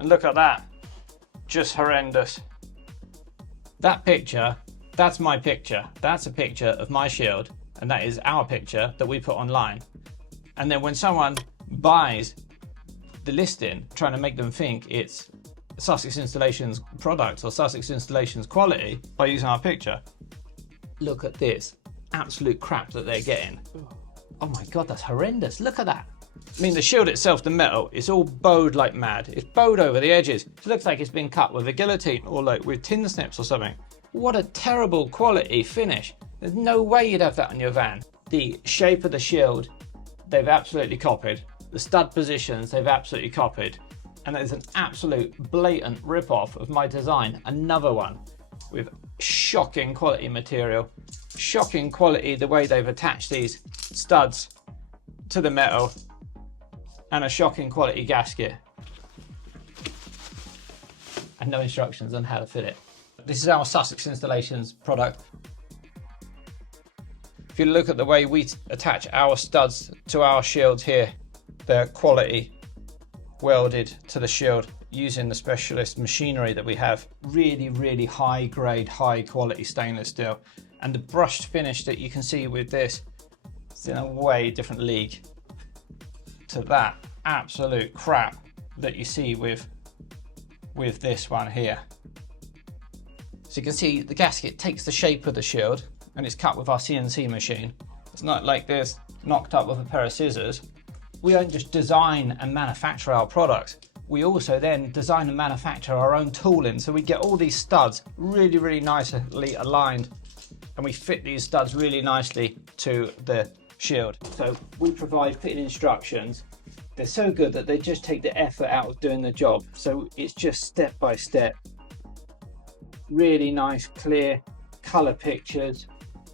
And look at that, just horrendous. That picture, that's my picture. That's a picture of my shield, and that is our picture that we put online. And then when someone buys the listing, trying to make them think it's Sussex Installations product or Sussex Installations quality by using our picture, look at this absolute crap that they're getting. Oh my God, that's horrendous. Look at that. I mean, the shield itself, the metal, it's all bowed like mad. It's bowed over the edges. It looks like it's been cut with a guillotine or like with tin snips or something. What a terrible quality finish. There's no way you'd have that on your van. The shape of the shield, they've absolutely copied. The stud positions, they've absolutely copied. And there's an absolute blatant rip-off of my design. Another one with shocking quality material. Shocking quality the way they've attached these studs to the metal. And a shocking quality gasket. And no instructions on how to fit it. This is our Sussex Installations product. If you look at the way we attach our studs to our shields here, they're quality welded to the shield using the specialist machinery that we have. Really, really high grade, high quality stainless steel. And the brushed finish that you can see with this is in a way different league to that absolute crap that you see with this one here. So you can see the gasket takes the shape of the shield and it's cut with our CNC machine. It's not like this knocked up with a pair of scissors. We don't just design and manufacture our products. We also then design and manufacture our own tooling. So we get all these studs really, really nicely aligned, and we fit these studs really nicely to the shield. So we provide fitting instructions. They're so good that they just take the effort out of doing the job. So it's just step by step. Really nice, clear color pictures.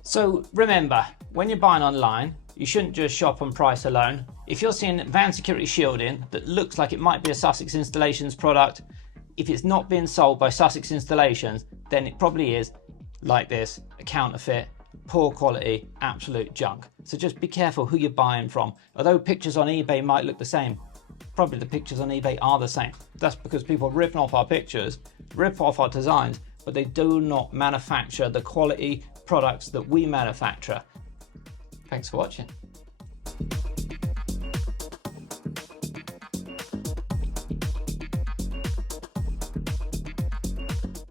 So remember, when you're buying online, you shouldn't just shop on price alone. If you're seeing van security shielding that looks like it might be a Sussex Installations product, if it's not being sold by Sussex Installations, then it probably is like this, a counterfeit, poor quality, absolute junk. So just be careful who you're buying from. Although pictures on eBay might look the same, probably the pictures on eBay are the same. That's because people rip off our pictures, rip off our designs, but they do not manufacture the quality products that we manufacture. Thanks for watching.